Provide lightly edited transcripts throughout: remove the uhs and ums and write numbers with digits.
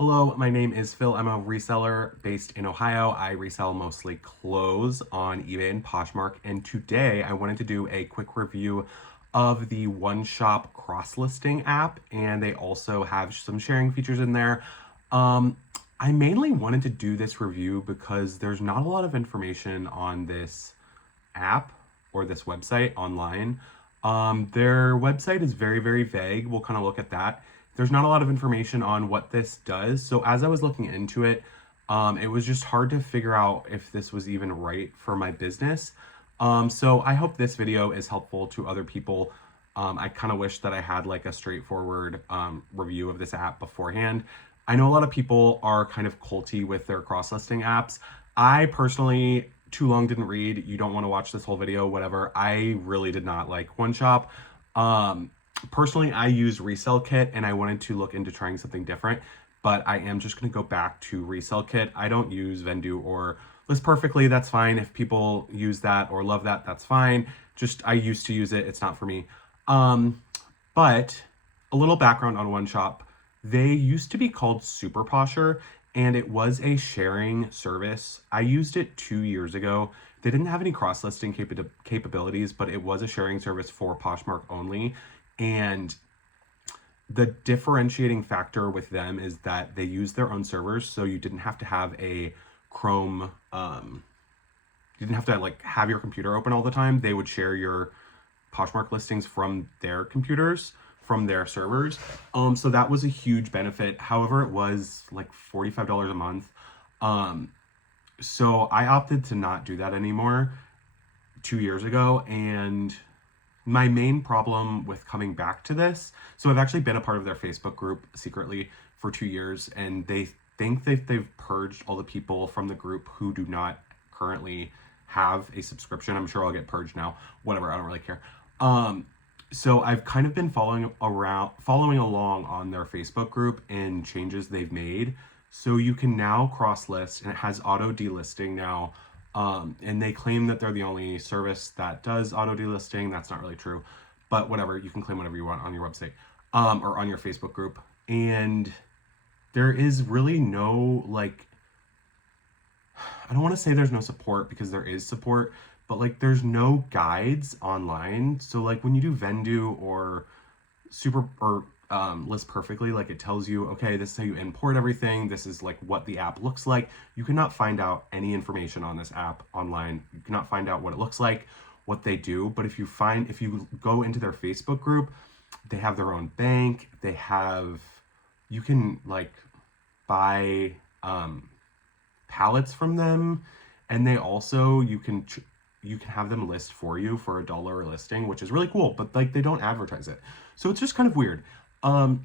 Hello, my name is Phil. I'm a reseller based in Ohio. I resell mostly clothes on eBay and Poshmark. And today I wanted to do a quick review of the Oneshop Crosslisting app. And they also have some sharing features in there. I mainly wanted to do this review because there's not a lot of information on this app or this website online. Their website is very, very vague. We'll kind of look at that. There's not a lot of information on what this does. So as I was looking into it, it was just hard to figure out if this was even right for my business. So I hope this video is helpful to other people. I kind of wish that I had like a straightforward review of this app beforehand. I know a lot of people are kind of culty with their cross-listing apps. I personally too long didn't read. You don't want to watch this whole video, whatever. I really did not like Oneshop. Personally, I use Resell Kit and I wanted to look into trying something different, but I am just going to go back to Resell Kit. I don't use Vendoo or List Perfectly. That's fine. If people use that or love that, that's fine. Just I used to use it. It's not for me. But a little background on Oneshop. They used to be called Super Posher and it was a sharing service. I used it 2 years ago. They didn't have any cross-listing capabilities, but it was a sharing service for Poshmark only. And the differentiating factor with them is that they use their own servers, so you didn't have to have a Chrome, you didn't have to like have your computer open all the time. They would share your Poshmark listings from their computers, from their servers. So that was a huge benefit. However, it was like $45 a month. So I opted to not do that anymore 2 years ago. And my main problem with coming back to this, so I've actually been a part of their Facebook group secretly for 2 years, and they think they've purged all the people from the group who do not currently have a subscription. I'm sure I'll get purged now. Whatever, I don't really care. So I've kind of been following along on their Facebook group and changes they've made. So you can now cross list, and it has auto delisting now. And they claim that they're the only service that does auto delisting. That's not really true, but whatever, you can claim whatever you want on your website, or on your Facebook group. And there is really no, like, I don't want to say there's no support because there is support, but like there's no guides online. So like when you do Vendoo or List Perfectly, like it tells you, okay, this is how you import everything. This is like what the app looks like. You cannot find out any information on this app online. You cannot find out what it looks like, what they do. But if you go into their Facebook group, they have their own bank. You can like buy pallets from them, and they also you can have them list for you for $1 a listing, which is really cool, but like they don't advertise it. So it's just kind of weird. And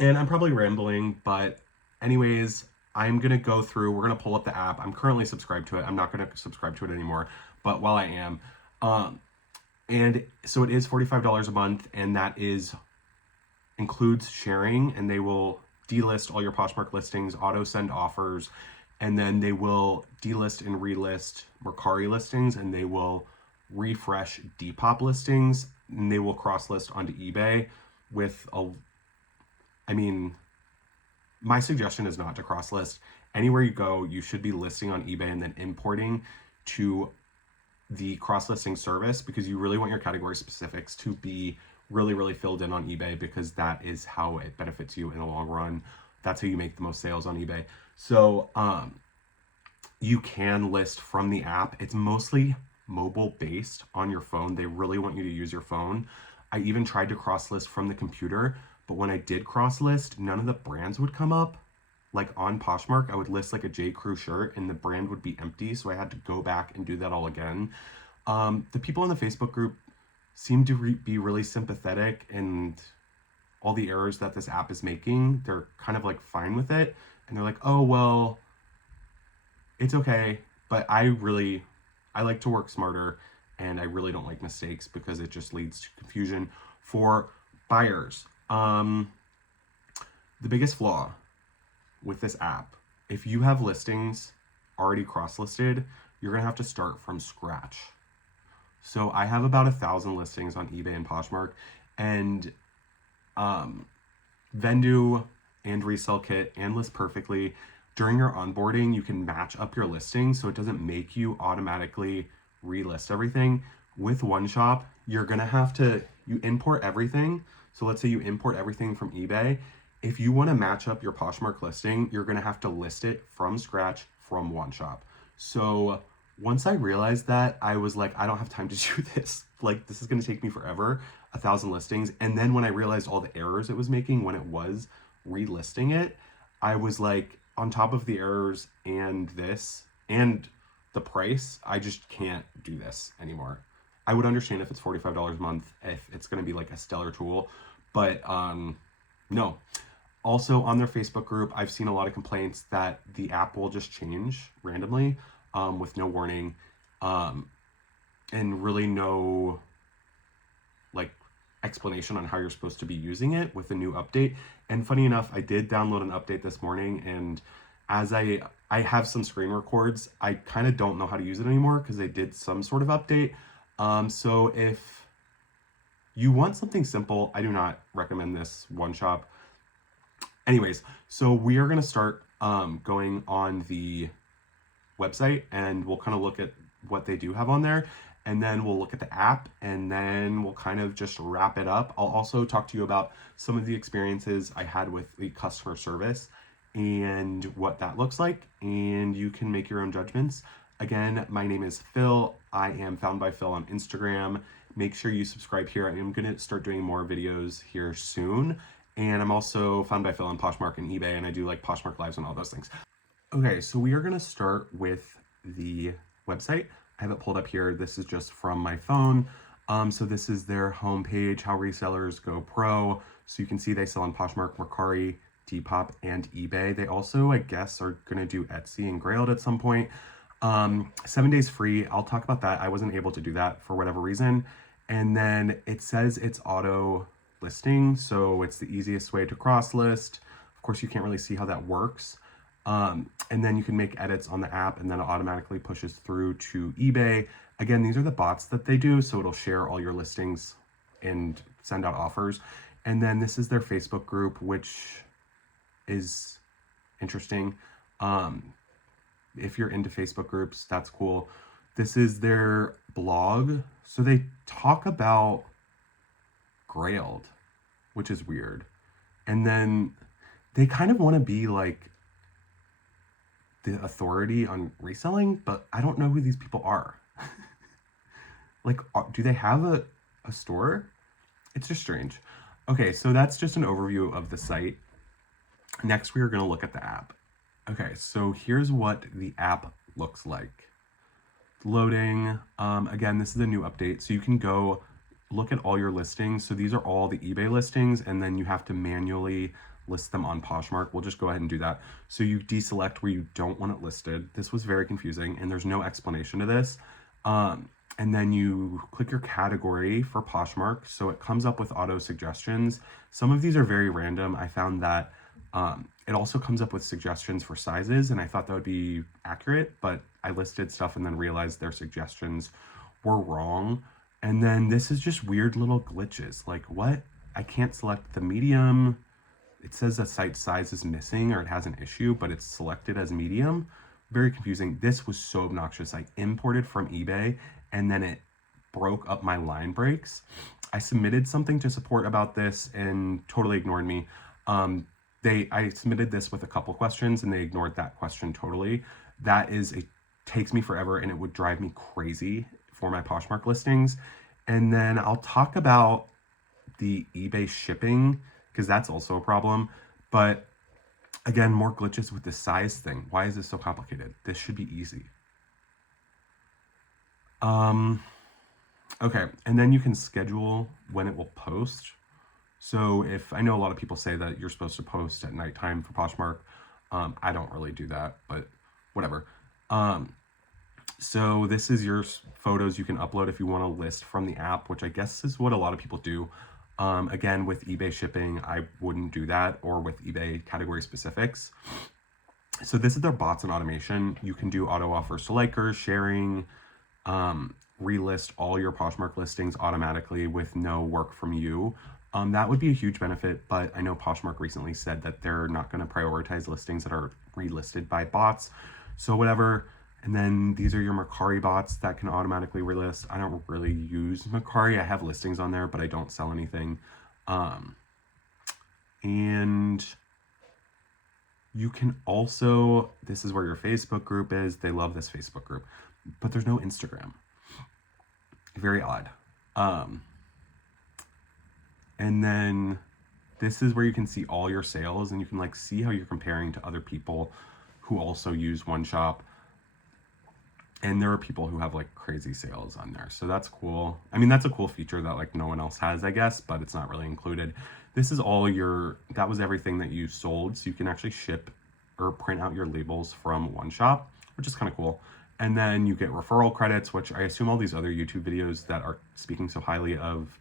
I'm probably rambling, but anyways, I'm going to go through, we're going to pull up the app. I'm currently subscribed to it. I'm not going to subscribe to it anymore, but while I am, and so it is $45 a month, and that includes sharing, and they will delist all your Poshmark listings, auto send offers, and then they will delist and relist Mercari listings, and they will refresh Depop listings, and they will cross list onto eBay with my suggestion is not to cross list. Anywhere you go, you should be listing on eBay and then importing to the cross listing service, because you really want your category specifics to be really, really filled in on eBay, because that is how it benefits you in the long run. That's how you make the most sales on eBay. So you can list from the app. It's mostly mobile based on your phone. They really want you to use your phone. I even tried to cross list from the computer, but when I did cross list, none of the brands would come up. Like on Poshmark, I would list like a J. Crew shirt and the brand would be empty. So I had to go back and do that all again. The people in the Facebook group seem to be really sympathetic, and all the errors that this app is making, they're kind of like fine with it. And they're like, oh, well, it's okay. But I like to work smarter, and I really don't like mistakes because it just leads to confusion for buyers. The biggest flaw with this app, if you have listings already cross-listed, you're gonna have to start from scratch. So I have about 1,000 listings on eBay and Poshmark, and Vendoo and Resell Kit and List Perfectly, during your onboarding, you can match up your listings so it doesn't make you automatically relist everything. With OneShop, you're gonna have to, you import everything. So let's say you import everything from eBay. If you wanna match up your Poshmark listing, you're gonna have to list it from scratch from OneShop. So once I realized that, I was like, I don't have time to do this. Like, this is gonna take me forever, 1,000 listings. And then when I realized all the errors it was making when it was relisting it, I was like, on top of the errors and this and the price, I just can't do this anymore. I would understand if it's $45 a month, if it's gonna be like a stellar tool, but no. Also on their Facebook group, I've seen a lot of complaints that the app will just change randomly with no warning and really no like explanation on how you're supposed to be using it with a new update. And funny enough, I did download an update this morning, and as I have some screen records, I kind of don't know how to use it anymore because they did some sort of update. So if you want something simple, I do not recommend this OneShop. Anyways, so we are going to start going on the website, and we'll kind of look at what they do have on there, and then we'll look at the app, and then we'll kind of just wrap it up. I'll also talk to you about some of the experiences I had with the customer service and what that looks like, and you can make your own judgments. Again, my name is Phil. I am foundbyphil on Instagram. Make sure you subscribe here. I am going to start doing more videos here soon. And I'm also foundbyphil on Poshmark and Ebay, and I do like Poshmark Lives and all those things. Okay, so we are going to start with the website. I have it pulled up here. This is just from my phone. So this is their homepage, how resellers go pro. So you can see they sell on Poshmark, Mercari, Depop, and eBay. They also, I guess, are going to do Etsy and Grailed at some point. 7 days free. I'll talk about that. I wasn't able to do that for whatever reason. And then it says it's auto listing, so it's the easiest way to cross list. Of course, you can't really see how that works. And then you can make edits on the app, and then it automatically pushes through to eBay. Again, these are the bots that they do, so it'll share all your listings and send out offers. And then this is their Facebook group, which is interesting. If you're into Facebook groups, that's cool. This is their blog. So they talk about Grailed, which is weird. And then they kind of want to be like the authority on reselling, but I don't know who these people are. Like, do they have a store? It's just strange. Okay, so that's just an overview of the site. Next, we are going to look at the app. Okay, so here's what the app looks like. Loading. Again, this is a new update, so you can go look at all your listings. So these are all the eBay listings, and then you have to manually list them on Poshmark. We'll just go ahead and do that. So you deselect where you don't want it listed. This was very confusing, and there's no explanation to this. And then you click your category for Poshmark. So it comes up with auto suggestions. Some of these are very random. I found that it also comes up with suggestions for sizes, and I thought that would be accurate, but I listed stuff and then realized their suggestions were wrong. And then this is just weird little glitches. Like, what? I can't select the medium. It says the site size is missing or it has an issue, but it's selected as medium. Very confusing. This was so obnoxious. I imported from eBay and then it broke up my line breaks. I submitted something to support about this and totally ignored me. I submitted this with a couple questions and they ignored that question totally. Takes me forever and it would drive me crazy for my Poshmark listings. And then I'll talk about the eBay shipping because that's also a problem. But again, more glitches with the size thing. Why is this so complicated? This should be easy. Okay, and then you can schedule when it will post. So I know a lot of people say that you're supposed to post at nighttime for Poshmark. I don't really do that, but whatever. So this is your photos you can upload if you want to list from the app, which I guess is what a lot of people do. Again, with eBay shipping, I wouldn't do that, or with eBay category specifics. So this is their bots and automation. You can do auto offers to likers, sharing, relist all your Poshmark listings automatically with no work from you. That would be a huge benefit, but I know Poshmark recently said that they're not going to prioritize listings that are relisted by bots. So whatever. And then these are your Mercari bots that can automatically relist. I don't really use Mercari. I have listings on there, but I don't sell anything. And you can also, this is where your Facebook group is. They love this Facebook group, but there's no Instagram. Very odd. And then this is where you can see all your sales, and you can like see how you're comparing to other people who also use Oneshop. And there are people who have like crazy sales on there. So that's cool. I mean, that's a cool feature that like no one else has, I guess, but it's not really included. This is all that was everything that you sold. So you can actually ship or print out your labels from Oneshop, which is kind of cool. And then you get referral credits, which I assume all these other YouTube videos that are speaking so highly of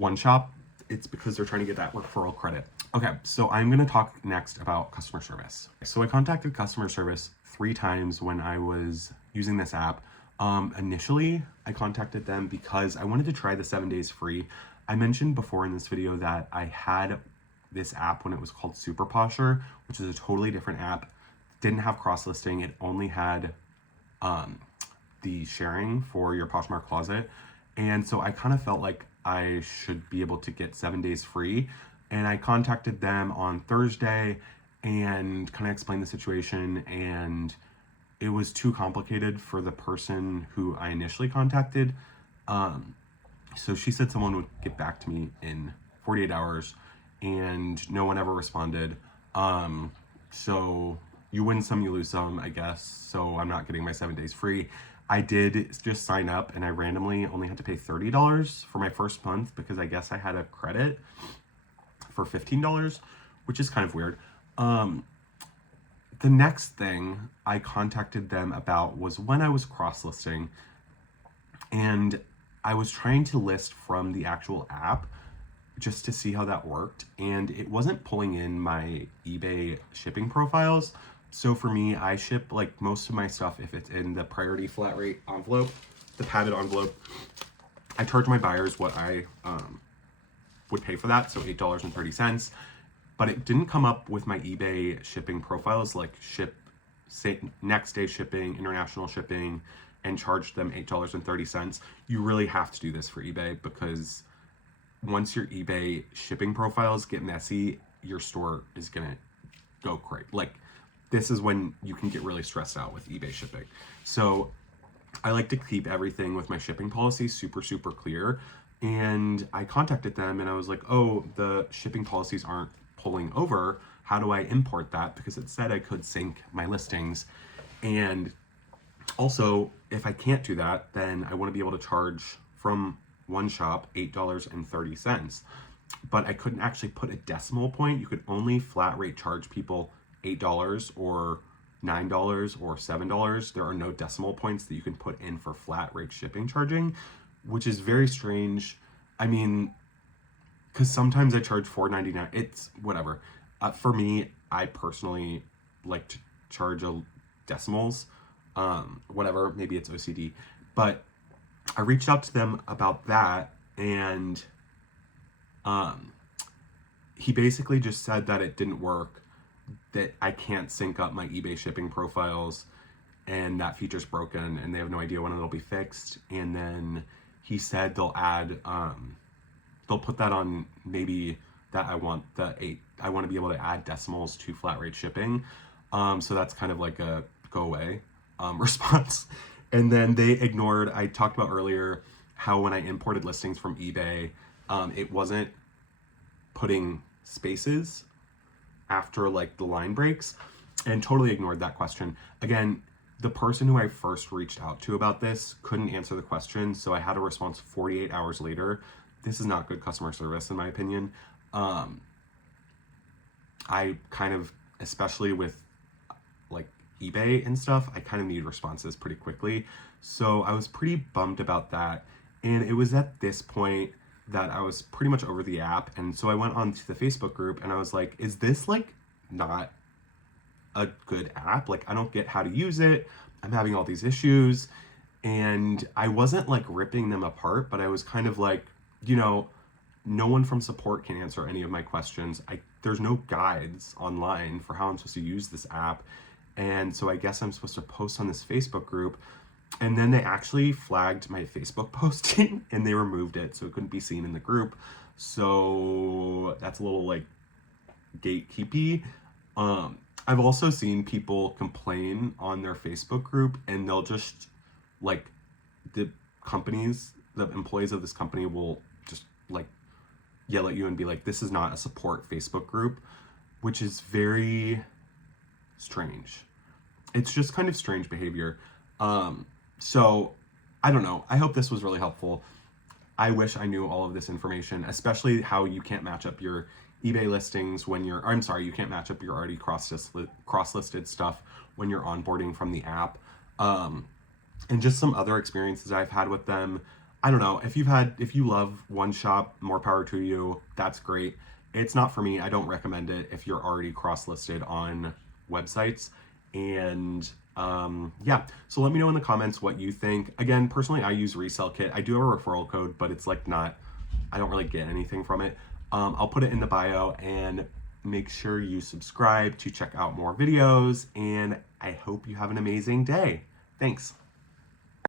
Oneshop, it's because they're trying to get that referral credit. Okay, so I'm gonna talk next about customer service. So I contacted customer service 3 times when I was using this app. Initially, I contacted them because I wanted to try the 7 days free. I mentioned before in this video that I had this app when it was called Super Posher, which is a totally different app. Didn't have cross-listing. It only had the sharing for your Poshmark closet. And so I kind of felt like I should be able to get 7 days free. And I contacted them on Thursday and kind of explained the situation, and it was too complicated for the person who I initially contacted. So she said someone would get back to me in 48 hours, and no one ever responded. So you win some, you lose some, I guess. So I'm not getting my 7 days free. I did just sign up, and I randomly only had to pay $30 for my first month because I guess I had a credit for $15, which is kind of weird. The next thing I contacted them about was when I was cross-listing, and I was trying to list from the actual app just to see how that worked, and it wasn't pulling in my eBay shipping profiles. So for me, I ship like most of my stuff if it's in the priority flat rate envelope, the padded envelope. I charge my buyers what I would pay for that, so $8.30. But it didn't come up with my eBay shipping profiles, like next day shipping, international shipping, and charge them $8.30. You really have to do this for eBay, because once your eBay shipping profiles get messy, your store is gonna go crazy. Like, this is when you can get really stressed out with eBay shipping. So I like to keep everything with my shipping policy super, super clear. And I contacted them and I was like, oh, the shipping policies aren't pulling over. How do I import that? Because it said I could sync my listings. And also, if I can't do that, then I want to be able to charge from Oneshop $8.30. But I couldn't actually put a decimal point. You could only flat rate charge people $8 or $9 or $7. There are no decimal points that you can put in for flat rate shipping charging, which is very strange. I mean, because sometimes I charge $4.99. It's whatever. For me, I personally like to charge decimals. Whatever, maybe it's OCD. But I reached out to them about that, and he basically just said that it didn't work, that I can't sync up my eBay shipping profiles, and that feature's broken, and they have no idea when it'll be fixed. And then he said they'll add, they'll put that on maybe that I want to be able to add decimals to flat rate shipping. So that's kind of like a go away response. And then they ignored, I talked about earlier how when I imported listings from eBay, it wasn't putting spaces after like the line breaks, and totally ignored that question. Again, the person who I first reached out to about this couldn't answer the question, so I had a response 48 hours later. This is not good customer service, in my opinion. I kind of, especially with like eBay and stuff, I kind of need responses pretty quickly. So I was pretty bummed about that. And it was at this point that I was pretty much over the app. And so I went on to the Facebook group and I was like, is this like not a good app? Like, I don't get how to use it. I'm having all these issues. And I wasn't like ripping them apart, but I was kind of like, you know, no one from support can answer any of my questions. There's no guides online for how I'm supposed to use this app. And so I guess I'm supposed to post on this Facebook group. And then they actually flagged my Facebook posting and they removed it so it couldn't be seen in the group. So that's a little like gatekeepy. I've also seen people complain on their Facebook group, and they'll just like the employees of this company will just like yell at you and be like, this is not a support Facebook group, which is very strange. It's just kind of strange behavior. So I don't know. I hope this was really helpful. I wish I knew all of this information, especially how you can't match up your eBay listings when you're, I'm sorry, you can't match up your already cross-listed stuff when you're onboarding from the app. And just some other experiences I've had with them. I don't know, if you love Oneshop, more power to you. That's great. It's not for me. I don't recommend it if you're already cross-listed on websites. And yeah, so let me know in the comments what you think. Again, personally, I use Resell Kit. I do have a referral code, but it's like not, I don't really get anything from it. I'll put it in the bio, and make sure you subscribe to check out more videos, and I hope you have an amazing day. Thanks.